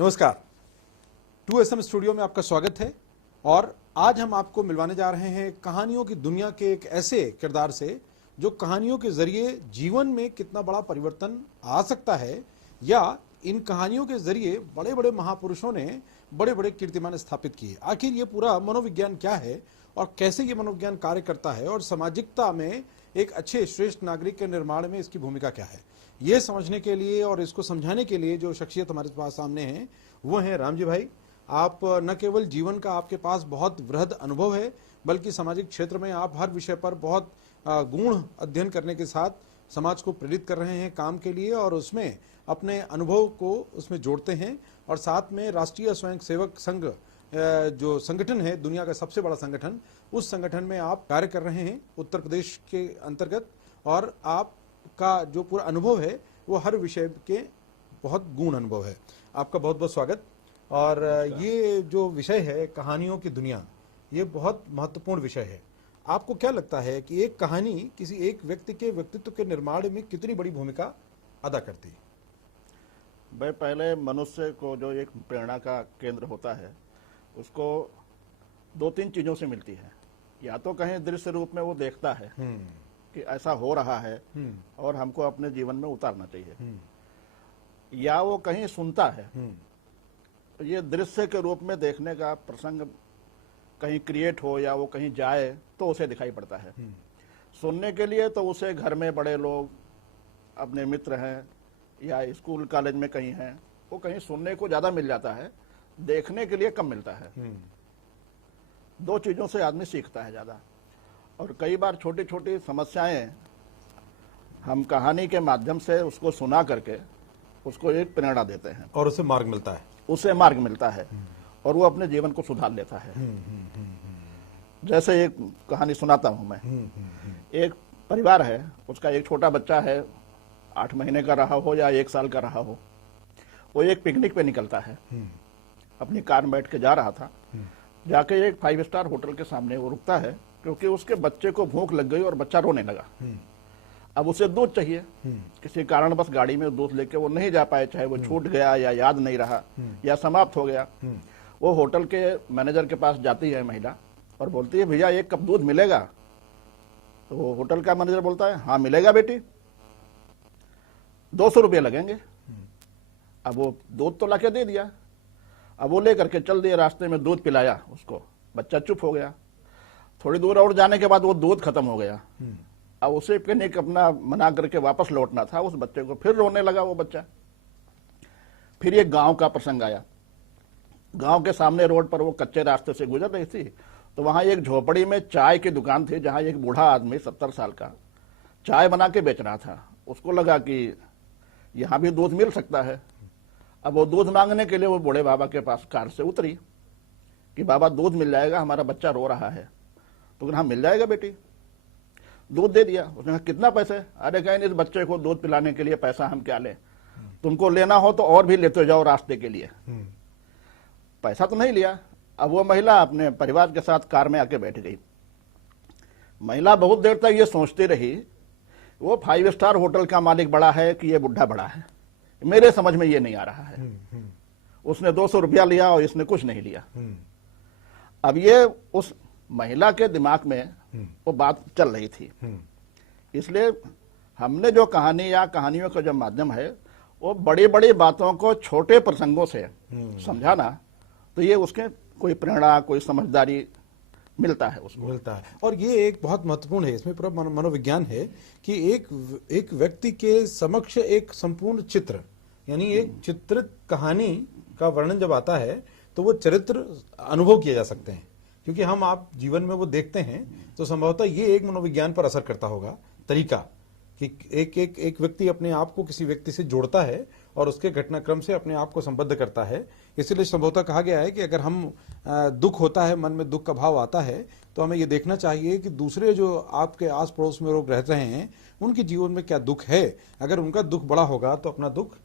नमस्कार, 2SM studio में आपका स्वागत है। और आज हम आपको मिलवाने जा रहे हैं कहानियों की दुनिया के एक ऐसे किरदार से जो कहानियों के जरिए जीवन में कितना बड़ा परिवर्तन आ सकता है, या इन कहानियों के जरिए बड़े बड़े महापुरुषों ने बड़े बड़े कीर्तिमान स्थापित किए। आखिर ये पूरा मनोविज्ञान क्या है और कैसे ये मनोविज्ञान कार्य करता है, और सामाजिकता में एक अच्छे श्रेष्ठ नागरिक के निर्माण में इसकी भूमिका क्या है, ये समझने के लिए और इसको समझाने के लिए जो शख्सियत हमारे पास सामने है वो है रामजी भाई। आप न केवल जीवन का आपके पास बहुत वृहद अनुभव है, बल्कि सामाजिक क्षेत्र में आप हर विषय पर बहुत गूढ़ अध्ययन करने के साथ समाज को प्रेरित कर रहे हैं काम के लिए, और उसमें अपने अनुभव को उसमें जोड़ते हैं। और साथ में राष्ट्रीय स्वयंसेवक संघ जो संगठन है, दुनिया का सबसे बड़ा संगठन, उस संगठन में आप कार्य कर रहे हैं उत्तर प्रदेश के अंतर्गत, और आपका जो पूरा अनुभव है वो हर विषय के बहुत गूढ़ अनुभव है। आपका बहुत बहुत स्वागत। और ये जो विषय है कहानियों की दुनिया, ये बहुत महत्वपूर्ण विषय है। आपको क्या लगता है कि एक कहानी किसी एक व्यक्ति के व्यक्तित्व के निर्माण में कितनी बड़ी भूमिका अदा करती है? भाई, पहले मनुष्य को जो एक प्रेरणा का केंद्र होता है उसको दो तीन चीजों से मिलती है। या तो कहीं दृश्य रूप में वो देखता है कि ऐसा हो रहा है और हमको अपने जीवन में उतारना चाहिए, या वो कहीं सुनता है। ये दृश्य के रूप में देखने का प्रसंग कहीं क्रिएट हो या वो कहीं जाए तो उसे दिखाई पड़ता है। सुनने के लिए तो उसे घर में बड़े लोग, अपने मित्र हैं या स्कूल कॉलेज में कहीं हैं, वो कहीं सुनने को ज्यादा मिल जाता है, देखने के लिए कम मिलता है। दो चीजों से आदमी सीखता है ज्यादा। और कई बार छोटी छोटी समस्याएं हम कहानी के माध्यम से उसको सुना करके उसको एक प्रेरणा देते हैं, और उसे मार्ग मिलता है, और वो अपने जीवन को सुधार लेता है। जैसे एक कहानी सुनाता हूं मैं। एक परिवार है, उसका एक छोटा बच्चा है, 8 महीने का रहा हो या 1 साल का रहा हो। वो एक पिकनिक पे निकलता है, अपनी कार में बैठ के जा रहा था। जाके एक 5 स्टार होटल के सामने वो रुकता है, क्योंकि उसके बच्चे को भूख लग गई और बच्चा रोने लगा। अब उसे दूध चाहिए, किसी कारण बस गाड़ी में दूध लेके वो नहीं जा पाए, चाहे वो छूट गया या याद नहीं रहा या समाप्त हो गया। वो होटल के मैनेजर के पास जाती है महिला और बोलती है, भैया 1 कप दूध मिलेगा? तो वो होटल का मैनेजर बोलता है, हाँ मिलेगा बेटी, 200 रुपये लगेंगे। अब वो दूध तो लाके दे दिया। अब वो लेकर के चल दिए, रास्ते में दूध पिलाया उसको, बच्चा चुप हो गया। थोड़ी दूर और जाने के बाद वो दूध खत्म हो गया। अब उसे पिकनिक अपना मना करके वापस लौटना था, उस बच्चे को फिर रोने लगा वो बच्चा। फिर एक गांव का प्रसंग आया। गांव के सामने रोड पर वो कच्चे रास्ते से गुजर रही थी, तो वहां एक झोपड़ी में चाय की दुकान थी, जहां एक बूढ़ा आदमी 70 साल का चाय बना के बेच रहा था। उसको लगा कि यहां भी दूध मिल सकता है। अब वो दूध मांगने के लिए वो बूढ़े बाबा के पास कार से उतरी कि बाबा दूध मिल जाएगा, हमारा बच्चा रो रहा है। तो हाँ मिल जाएगा बेटी, दूध दे दिया। उसने कहा कितना पैसे? अरे कहीं इस बच्चे को दूध पिलाने के लिए पैसा हम क्या लें, तुमको लेना हो तो और भी लेते जाओ रास्ते के लिए। पैसा तो नहीं लिया। अब वो महिला अपने परिवार के साथ कार में आके बैठ गई। महिला बहुत देर तक ये सोचती रही, वो 5 स्टार होटल का मालिक बड़ा है कि ये बुढ़ा बड़ा है, मेरे समझ में ये नहीं आ रहा है। उसने 200 रुपया लिया और इसने कुछ नहीं लिया। अब ये उस महिला के दिमाग में वो बात चल रही थी। इसलिए हमने जो कहानी या कहानियों का जो माध्यम है वो बड़ी बड़ी बातों को छोटे प्रसंगों से समझाना, तो ये उसके कोई प्रेरणा, कोई समझदारी मिलता है उसको। और ये एक बहुत महत्वपूर्ण है, इसमें पूरा मनोविज्ञान है कि एक व्यक्ति के समक्ष एक संपूर्ण चित्र, यानी एक चित्रित कहानी का वर्णन जब आता है तो वो चरित्र अनुभव किए जा सकते हैं, क्योंकि हम आप जीवन में वो देखते हैं। तो संभवतः ये एक मनोविज्ञान पर असर करता होगा तरीका कि एक व्यक्ति अपने आप को किसी व्यक्ति से जोड़ता है और उसके घटनाक्रम से अपने आप को संबद्ध करता है। इसलिए संभवतः कहा गया है कि अगर हम दुख होता है, मन में दुख का भाव आता है, तो हमें ये देखना चाहिए कि दूसरे जो आपके आस पड़ोस में लोग रह रहे हैं उनके जीवन में क्या दुख है। अगर उनका दुख बड़ा होगा तो अपना दुख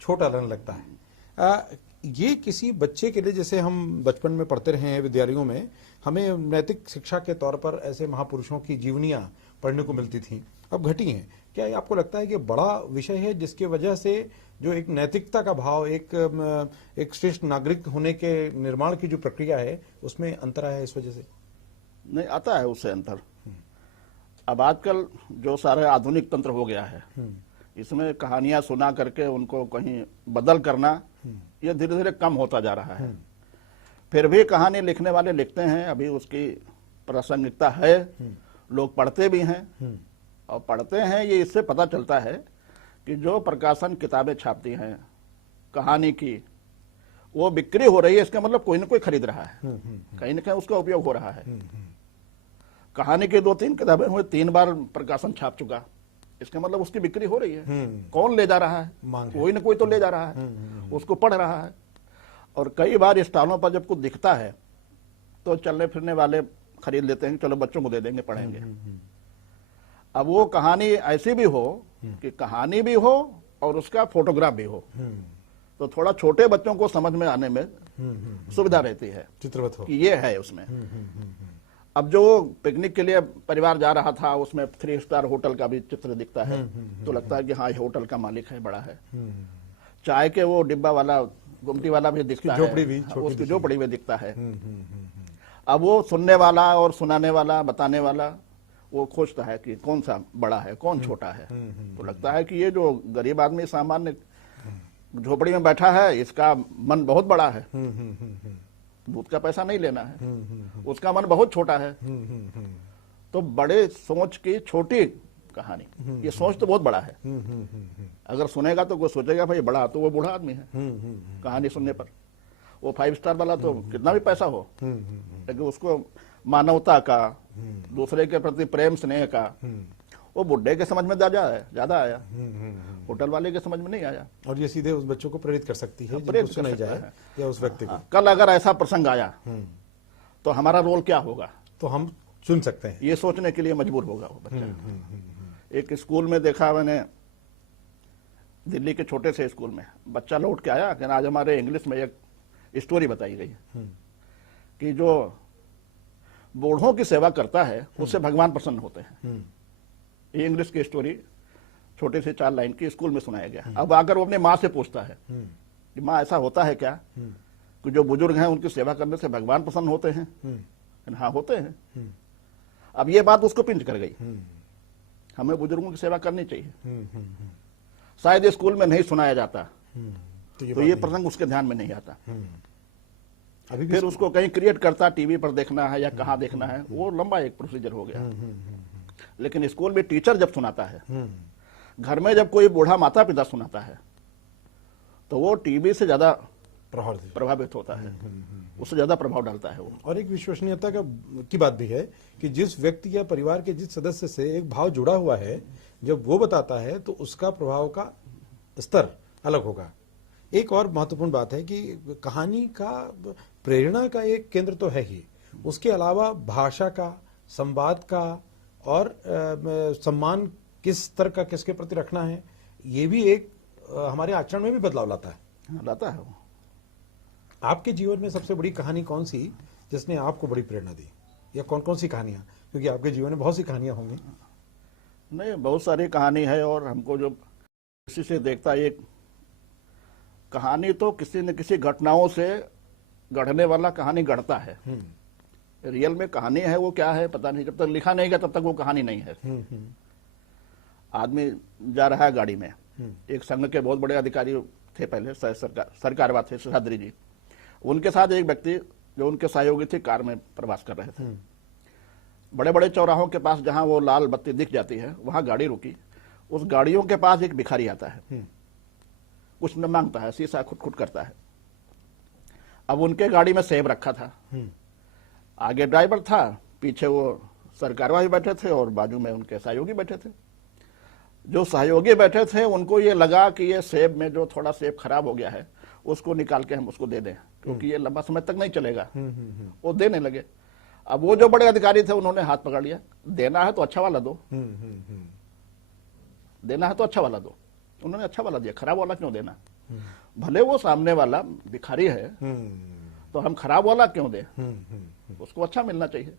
छोटा लगने लगता है। ये किसी बच्चे के लिए, जैसे हम बचपन में पढ़ते रहे हैं विद्यालयों में, हमें नैतिक शिक्षा के तौर पर ऐसे महापुरुषों की जीवनियां पढ़ने को मिलती थी, अब घटी हैं। क्या ये आपको लगता है कि बड़ा विषय है जिसकी वजह से जो एक नैतिकता का भाव, एक श्रेष्ठ नागरिक होने के निर्माण की जो प्रक्रिया है उसमें अंतर आया है इस वजह से? नहीं आता है उससे अंतर। अब आजकल जो सारे आधुनिक तंत्र हो गया है, इसमें कहानियां सुना करके उनको कहीं बदल करना ये धीरे धीरे कम होता जा रहा है। फिर भी कहानी लिखने वाले लिखते हैं, अभी उसकी प्रासंगिकता है, लोग पढ़ते भी हैं। और पढ़ते हैं ये इससे पता चलता है कि जो प्रकाशन किताबें छापती हैं कहानी की, वो बिक्री हो रही है, इसका मतलब कोई ना कोई खरीद रहा है, कहीं ना कहीं उसका उपयोग हो रहा है। कहानी की 2-3 किताबें हुए 3 बार प्रकाशन छाप चुका, इसका मतलब उसकी बिक्री हो रही है। कौन ले जा रहा है? कोई ना कोई तो ले जा रहा है, उसको पढ़ रहा है। और कई बार स्टॉलों पर जब कुछ दिखता है तो चलने फिरने वाले खरीद लेते हैं, चलो बच्चों को दे देंगे, पढ़ेंगे। अब वो कहानी ऐसी भी हो कि कहानी भी हो और उसका फोटोग्राफ भी हो, तो थोड़ा छोटे बच्चों को समझ में आने में सुविधा रहती है, चित्रवत हो कि ये है उसमें। अब जो पिकनिक के लिए परिवार जा रहा था, उसमें 3 स्टार होटल का भी चित्र दिखता है, तो लगता है कि हाँ ये होटल का मालिक है, बड़ा है। चाय के वो डिब्बा वाला, गुमटी वाला भी दिखता है, उसकी झोपड़ी भी दिखता है। अब वो सुनने वाला और सुनाने वाला, बताने वाला, वो खोजता है कि कौन सा बड़ा है, कौन छोटा है। तो लगता है कि ये जो गरीब आदमी सामान्य झोपड़ी में बैठा है, इसका मन बहुत बड़ा है, दूध का पैसा नहीं लेना है, उसका मन बहुत छोटा है। तो बड़े सोच की छोटी कहानी, ये सोच तो बहुत बड़ा है। अगर सुनेगा तो कोई सोचेगा भाई बड़ा तो वो बूढ़ा आदमी है, कहानी सुनने पर। वो 5 स्टार वाला तो कितना भी पैसा हो, लेकिन उसको मानवता का, दूसरे के प्रति प्रेम स्नेह का, वो बुढ़े के समझ में ज्यादा आया, होटल वाले के समझ में नहीं आया। और ये सीधे उस बच्चों को प्रेरित कर सकती है, प्रेरित जिनको सुनाई जाए, या उस व्यक्ति को। कल अगर ऐसा प्रसंग आया तो हमारा रोल क्या होगा, तो हम चुन सकते हैं, ये सोचने के लिए मजबूर होगा वो बच्चा। एक स्कूल में देखा मैंने, दिल्ली के छोटे से स्कूल में बच्चा लौट के आया कि आज हमारे इंग्लिश में एक स्टोरी बताई गई कि जो बूढ़ों की सेवा करता है उससे भगवान प्रसन्न होते हैं। ये इंग्लिश की स्टोरी छोटे से 4 लाइन की स्कूल में सुनाया गया। अब आकर वो अपने माँ से पूछता है कि माँ ऐसा होता है क्या कि जो बुजुर्ग हैं उनकी सेवा करने से भगवान प्रसन्न होते हैं? हाँ होते हैं। अब ये बात उसको पिंच कर गई, हमें बुजुर्गों की सेवा करनी चाहिए। शायद स्कूल में नहीं सुनाया जाता, तो ये प्रसंग उसके ध्यान में नहीं आता। अभी फिर उसको कहीं क्रिएट करता, टीवी पर देखना है या कहाँ देखना है, वो लंबा एक प्रोसीजर हो गया। लेकिन स्कूल में टीचर जब सुनाता है, घर में जब कोई बूढ़ा माता पिता सुनाता है, तो वो टीवी से ज्यादा प्रभावित होता है, उससे ज्यादा प्रभाव डालता है वो। और एक विश्वसनीयता की बात भी है कि जिस व्यक्ति या परिवार के जिस सदस्य से एक भाव जुड़ा हुआ है, जब वो बताता है तो उसका प्रभाव का स्तर अलग होगा। एक और महत्वपूर्ण बात है कि कहानी का प्रेरणा का एक केंद्र तो है ही, उसके अलावा भाषा का, संवाद का और सम्मान किस स्तर का किसके प्रति रखना है, ये भी एक हमारे आचरण में भी बदलाव लाता है। वो। आपके जीवन में सबसे बड़ी कहानी कौन सी जिसने आपको बड़ी प्रेरणा दी, या कौन कौन सी कहानियां? क्योंकि आपके जीवन में बहुत सी कहानियां होंगी। नहीं, बहुत सारी कहानी है, और हमको जो किसी से देखता है, एक कहानी तो किसी न किसी घटनाओं से गढ़ने वाला कहानी गढ़ता है। रियल में कहानी है वो क्या है पता नहीं, जब तक लिखा नहीं गया तब तक वो कहानी नहीं है। आदमी जा रहा है गाड़ी में, एक संघ के बहुत बड़े अधिकारी थे पहले, सरकारवा थे, शेषाद्री जी, उनके साथ एक व्यक्ति जो उनके सहयोगी थे कार में प्रवास कर रहे थे। बड़े बड़े चौराहों के पास जहां वो लाल बत्ती दिख जाती है वहां गाड़ी रुकी। उस गाड़ियों के पास एक भिखारी आता है, कुछ न मांगता है, शीशा खुट करता है। अब उनके गाड़ी में सेब रखा था, आगे ड्राइवर था, पीछे वो सरकारवा भी बैठे थे और बाजू में उनके सहयोगी बैठे थे। जो सहयोगी बैठे थे उनको ये लगा कि ये सेब में जो थोड़ा सेब खराब हो गया है उसको निकाल के हम उसको दे दें, क्योंकि ये लंबा समय तक नहीं चलेगा। वो देने लगे। अब वो जो बड़े अधिकारी थे उन्होंने हाथ पकड़ लिया, देना है तो अच्छा वाला दो, देना है तो अच्छा वाला दो। उन्होंने अच्छा वाला दिया, खराब वाला क्यों देना? भले वो सामने वाला भिखारी है तो हम खराब वाला क्यों दे, उसको अच्छा मिलना चाहिए।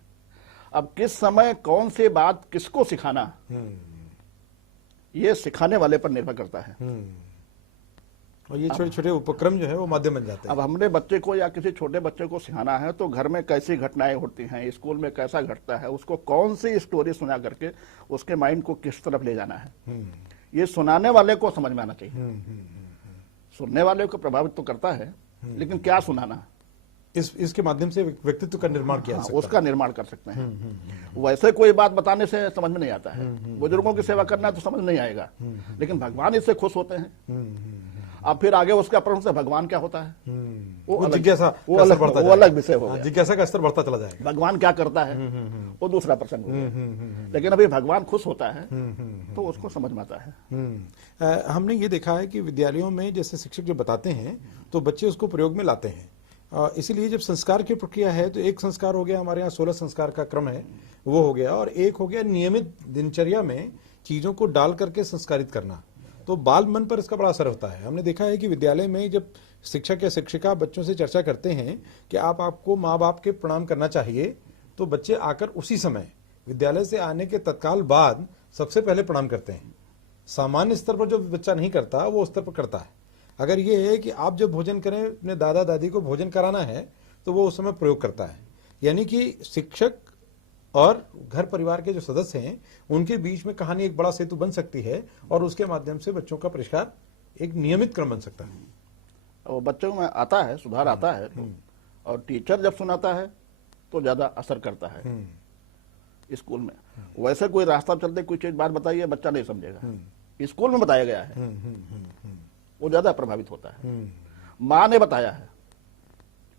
अब किस समय कौन सी बात किसको सिखाना, ये सिखाने वाले पर निर्भर करता है। और ये छोटे छोटे उपक्रम जो है वो माध्यम बन जाते हैं। अब हमने बच्चे को या किसी छोटे बच्चे को सिखाना है तो घर में कैसी घटनाएं होती हैं, स्कूल में कैसा घटता है, उसको कौन सी स्टोरी सुना करके उसके माइंड को किस तरफ ले जाना है, ये सुनाने वाले को समझ में आना चाहिए। सुनने वाले को प्रभावित तो करता है, लेकिन क्या सुनाना, इसके माध्यम से व्यक्तित्व का निर्माण किया जा सकता है। उसका निर्माण कर सकते हैं। वैसे कोई बात बताने से समझ में नहीं आता है। बुजुर्गों की सेवा करना है तो समझ नहीं आएगा, लेकिन भगवान इससे खुश होते हैं। अब फिर आगे उसका प्रश्न भगवान क्या होता है, वो जिज्ञासा वो अलग विषय हो गया। जिज्ञासा का स्तर बढ़ता चला जाएगा। भगवान क्या करता है वो दूसरा प्रसंग हो गया। लेकिन अभी भगवान खुश होता है तो उसको समझ में आता है। हमने ये देखा है कि विद्यालयों में जैसे शिक्षक जो बताते हैं तो बच्चे उसको प्रयोग में लाते हैं। इसीलिए जब संस्कार की प्रक्रिया है तो एक संस्कार हो गया, हमारे यहाँ 16 संस्कार का क्रम है वो हो गया, और एक हो गया नियमित दिनचर्या में चीजों को डाल करके संस्कारित करना। तो बाल मन पर इसका बड़ा असर होता है। हमने देखा है कि विद्यालय में जब शिक्षक या शिक्षिका बच्चों से चर्चा करते हैं कि आपको माँ बाप के प्रणाम करना चाहिए, तो बच्चे आकर उसी समय विद्यालय से आने के तत्काल बाद सबसे पहले प्रणाम करते हैं। सामान्य स्तर पर जो बच्चा नहीं करता वो उस स्तर पर करता है। अगर ये है कि आप जब भोजन करें, अपने दादा दादी को भोजन कराना है, तो वो उस समय प्रयोग करता है। यानी कि शिक्षक और घर परिवार के जो सदस्य हैं उनके बीच में कहानी एक बड़ा सेतु बन सकती है, और उसके माध्यम से बच्चों का परिष्कार एक नियमित क्रम बन सकता है। और बच्चों में आता है, सुधार आता है तो, और टीचर जब सुनाता है तो ज्यादा असर करता है स्कूल में। वैसे कोई रास्ता चलते कोई चीज बात बताइए, बच्चा नहीं समझेगा। स्कूल में बताया गया है वो ज्यादा प्रभावित होता है। माँ ने बताया है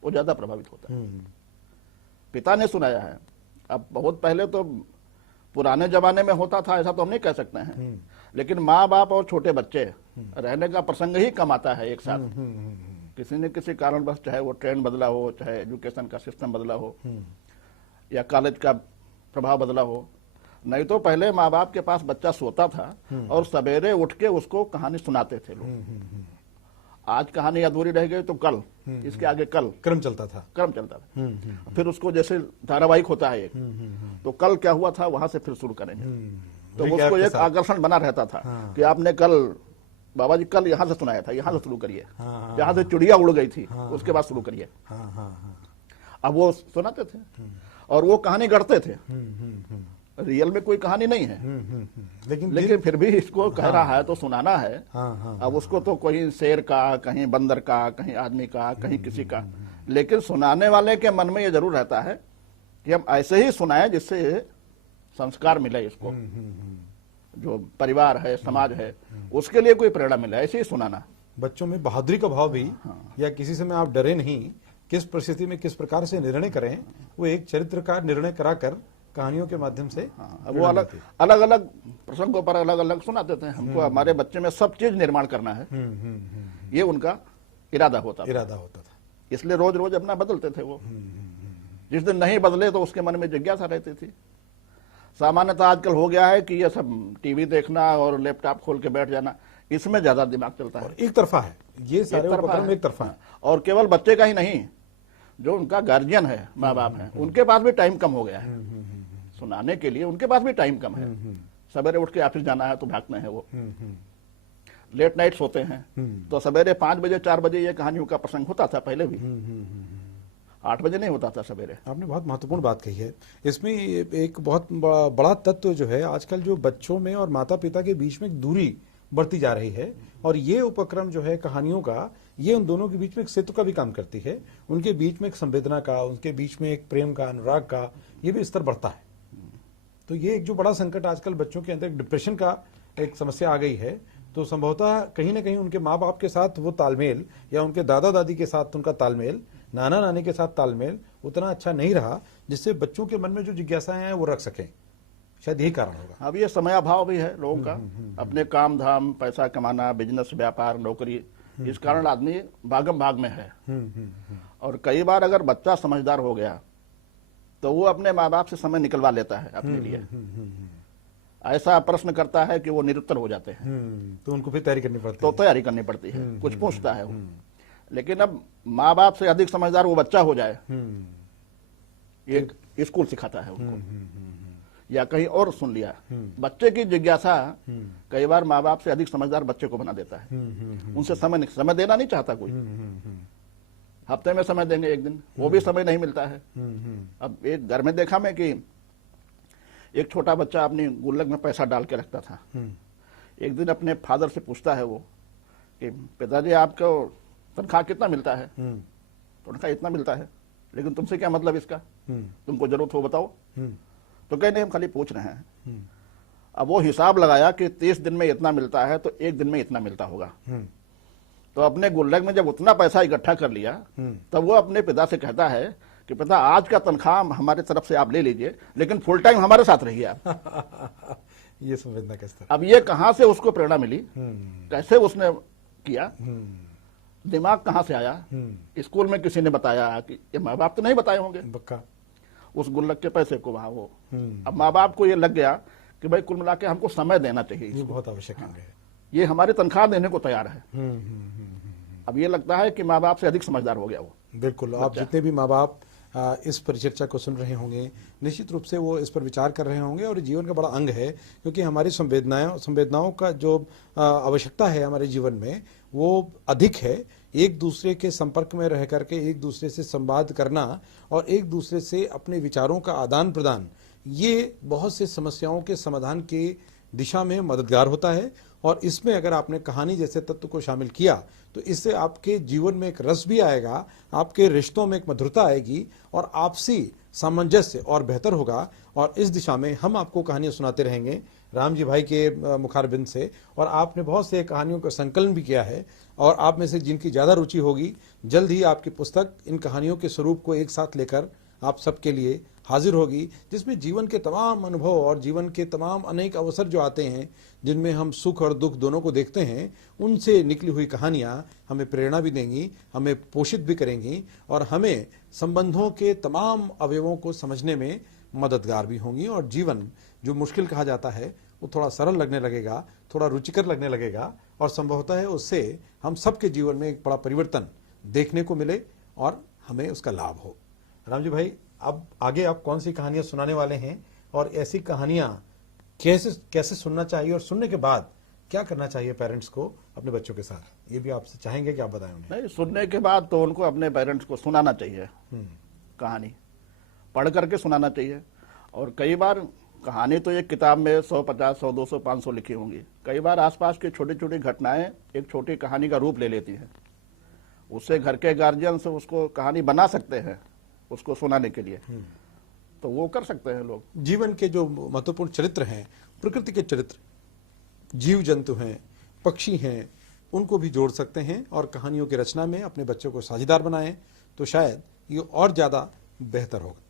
वो ज्यादा प्रभावित होता है। पिता ने सुनाया है। अब बहुत पहले तो पुराने जमाने में होता था, ऐसा तो हम नहीं कह सकते हैं, लेकिन माँ बाप और छोटे बच्चे रहने का प्रसंग ही कम आता है एक साथ। किसी न किसी कारणवश, चाहे वो ट्रेंड बदला हो, चाहे एजुकेशन का सिस्टम बदला हो, या कॉलेज का प्रभाव बदला हो, नहीं तो पहले माँ बाप के पास बच्चा सोता था और सवेरे उठ के उसको कहानी सुनाते थे लोग। आज कहानी अधूरी रह गई तो कल, इसके आगे कल क्रम चलता था। फिर उसको जैसे धारावाहिक होता है एक, तो कल क्या हुआ था वहां से फिर शुरू करेंगे। तो उसको एक आकर्षण बना रहता था कि आपने कल, बाबा जी कल यहाँ से सुनाया था, यहाँ से शुरू करिए। जहां से चिड़िया उड़ गई थी उसके बाद शुरू करिए। अब वो सुनाते थे और वो कहानी गढ़ते थे। रियल में कोई कहानी नहीं है, लेकिन फिर भी इसको कह रहा है तो सुनाना है। अब उसको तो कोई शेर का, कहीं बंदर का, कहीं आदमी का, कहीं किसी का, लेकिन सुनाने वाले के मन में ये जरूर रहता है कि हम ऐसे ही सुनाएं जिससे संस्कार मिले इसको, जो परिवार है, समाज है, उसके लिए कोई प्रेरणा मिले, ऐसे ही सुनाना। बच्चों में बहादुरी का भाव भी, या किसी से में आप डरे नहीं, किस परिस्थिति में किस प्रकार से निर्णय करें, वो एक चरित्र का निर्णय कराकर कहानियों के माध्यम से वो अलग अलग प्रसंगों पर अलग अलग सुनाते थे। हमको हमारे बच्चे में सब चीज निर्माण करना है, ये उनका इरादा होता था। इसलिए रोज रोज अपना बदलते थे वो। जिस दिन नहीं बदले तो उसके मन में जिज्ञासा रहती थी। सामान्यतः आजकल हो गया है कि ये सब टीवी देखना और लैपटॉप खोल के बैठ जाना, इसमें ज्यादा दिमाग चलता है। एक तरफा है ये सारे उपक्रम, एक तरफा है। और केवल बच्चे का ही नहीं, जो उनका गार्जियन है, माँ बाप है, उनके पास भी टाइम कम हो गया है सुनाने के लिए। उनके पास भी टाइम कम है। सवेरे उठ के ऑफिस जाना है तो भागते हैं वो, लेट नाइट सोते हैं, तो सवेरे 5 बजे 4 बजे ये कहानियों का प्रसंग होता था पहले भी। 8 बजे नहीं होता था सवेरे। आपने बहुत महत्वपूर्ण बात कही है। इसमें एक बहुत बड़ा तत्व जो है, आजकल जो बच्चों में और माता पिता के बीच में एक दूरी बढ़ती जा रही है, और ये उपक्रम जो है कहानियों का, ये उन दोनों के बीच में एक सेतु का भी काम करती है। उनके बीच में एक संवेदना का, उनके बीच में एक प्रेम का, अनुराग का, ये भी स्तर बढ़ता है। तो ये एक जो बड़ा संकट आजकल बच्चों के अंदर डिप्रेशन का एक समस्या आ गई है, तो संभवतः कहीं ना कहीं उनके माँ बाप के साथ वो तालमेल, या उनके दादा दादी के साथ उनका तालमेल, नाना नानी के साथ तालमेल उतना अच्छा नहीं रहा, जिससे बच्चों के मन में जो जिज्ञासाएं हैं वो रख सकें। शायद यही कारण होगा। अब ये समयाभाव भी है लोगों का, अपने काम धाम, पैसा कमाना, बिजनेस, व्यापार, नौकरी, इस कारण आदमी भागम भाग में है। और कई बार अगर बच्चा समझदार हो गया तो वो अपने माँ बाप से समय निकलवा लेता है अपने लिए। ऐसा प्रश्न करता है कि वो निरुत्तर हो जाते हैं, तो उनको फिर तैयारी करनी पड़ती है। कुछ पूछता है वो। लेकिन अब माँ बाप से अधिक समझदार वो बच्चा हो जाए, ये स्कूल सिखाता है उनको या कहीं और सुन लिया। बच्चे की जिज्ञासा कई बार माँ बाप से अधिक समझदार बच्चे को बना देता है। उनसे समय देना नहीं चाहता कोई। हफ्ते में समय देंगे एक दिन, वो भी समय नहीं मिलता है। अब एक घर में देखा मैं कि एक छोटा बच्चा अपनी गुल्लक में पैसा डाल के रखता था। एक दिन अपने फादर से पूछता है वो कि पिताजी आपको तनख्वाह कितना मिलता है? तो उन्होंने कहा इतना मिलता है। लेकिन तुमसे क्या मतलब इसका? तुमको जरूरत हो बताओ। तो कहे नहीं, हम खाली पूछ रहे हैं। अब वो हिसाब लगाया कि 30 दिन में इतना मिलता है तो एक दिन में इतना मिलता होगा। तो अपने गुल्लक में जब उतना पैसा इकट्ठा कर लिया तब वो अपने पिता से कहता है कि पिता आज का तनख्वाह हमारे तरफ से आप ले लीजिए, लेकिन फुल टाइम हमारे साथ रहिए आप। ये संवेदना कैसे? अब ये कहां से उसको प्रेरणा मिली, कैसे उसने किया, दिमाग कहां से आया? स्कूल में किसी ने बताया कि ये माँ बाप तो नहीं बताए होंगे पक्का उस गुल्लक के पैसे को वहां वो। अब माँ बाप को ये लग गया कि भाई कुल मिला के हमको समय देना चाहिए, ये बहुत आवश्यक है। ये हमारी तनख्वाह देने को तैयार है। अब ये लगता है कि माँ बाप से अधिक समझदार हो गया वो। बिल्कुल। आप जितने भी माँ बाप इस परिचर्चा को सुन रहे होंगे, निश्चित रूप से वो इस पर विचार कर रहे होंगे और जीवन का बड़ा अंग है, क्योंकि हमारी संवेदनाओं का जो आवश्यकता है हमारे जीवन में वो अधिक है। एक दूसरे के संपर्क में रह करके एक दूसरे से संवाद करना और एक दूसरे से अपने विचारों का आदान प्रदान, ये बहुत से समस्याओं के समाधान के दिशा में मददगार होता है। और इसमें अगर आपने कहानी जैसे तत्व को शामिल किया तो इससे आपके जीवन में एक रस भी आएगा, आपके रिश्तों में एक मधुरता आएगी और आपसी सामंजस्य और बेहतर होगा। और इस दिशा में हम आपको कहानियां सुनाते रहेंगे राम जी भाई के मुखारबिंद से। और आपने बहुत से कहानियों का संकलन भी किया है और आप में से जिनकी ज्यादा रुचि होगी, जल्द ही आपकी पुस्तक इन कहानियों के स्वरूप को एक साथ लेकर आप सबके लिए हाजिर होगी, जिसमें जीवन के तमाम अनुभव और जीवन के तमाम अनेक अवसर जो आते हैं, जिनमें हम सुख और दुख दोनों को देखते हैं, उनसे निकली हुई कहानियां हमें प्रेरणा भी देंगी, हमें पोषित भी करेंगी और हमें संबंधों के तमाम अवयवों को समझने में मददगार भी होंगी। और जीवन जो मुश्किल कहा जाता है वो थोड़ा सरल लगने लगेगा, थोड़ा रुचिकर लगने लगेगा और संभवतः है उससे हम सबके जीवन में एक बड़ा परिवर्तन देखने को मिले और हमें उसका लाभ हो। राम जी भाई, अब आगे आप कौन सी कहानियां सुनाने वाले हैं और ऐसी कहानियां कैसे सुनना चाहिए और सुनने के बाद क्या करना चाहिए पेरेंट्स को अपने बच्चों के साथ, ये भी आपसे चाहेंगे कि आप बताएं उन्हें। नहीं, सुनने के बाद तो उनको अपने पेरेंट्स को सुनाना चाहिए, कहानी पढ़ करके सुनाना चाहिए। और कई बार कहानी तो एक किताब में 150, 100, 200, 500 लिखी होंगी, कई बार आसपास की छोटी छोटी घटनाएं एक छोटी कहानी का रूप ले लेती हैं। उससे घर के गार्जियन से उसको कहानी बना सकते हैं उसको सुनाने के लिए, तो वो कर सकते हैं लोग। जीवन के जो महत्वपूर्ण चरित्र हैं, प्रकृति के चरित्र, जीव जंतु हैं, पक्षी हैं, उनको भी जोड़ सकते हैं और कहानियों की रचना में अपने बच्चों को साझेदार बनाएं तो शायद ये और ज्यादा बेहतर होगा।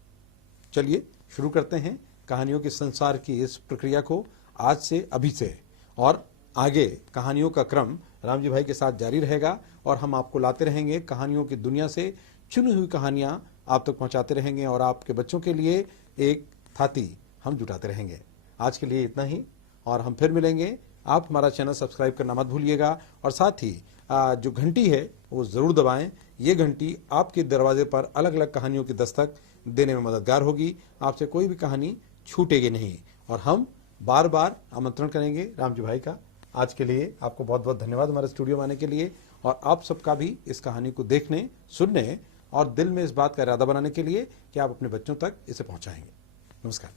चलिए शुरू करते हैं कहानियों के संसार की इस प्रक्रिया को आज से, अभी से। और आगे कहानियों का क्रम राम जी भाई के साथ जारी रहेगा और हम आपको लाते रहेंगे कहानियों की दुनिया से चुनी हुई कहानियां आप तक पहुंचाते रहेंगे और आपके बच्चों के लिए एक थाती हम जुटाते रहेंगे। आज के लिए इतना ही और हम फिर मिलेंगे। आप हमारा चैनल सब्सक्राइब करना मत भूलिएगा और साथ ही जो घंटी है वो जरूर दबाएं। ये घंटी आपके दरवाजे पर अलग अलग कहानियों की दस्तक देने में मददगार होगी। आपसे कोई भी कहानी छूटेगी नहीं और हम बार बार आमंत्रण करेंगे राम जी भाई का। आज के लिए आपको बहुत बहुत धन्यवाद हमारे स्टूडियो में आने के लिए और आप सबका भी इस कहानी को देखने, सुनने और दिल में इस बात का इरादा बनाने के लिए कि आप अपने बच्चों तक इसे पहुंचाएंगे। नमस्कार।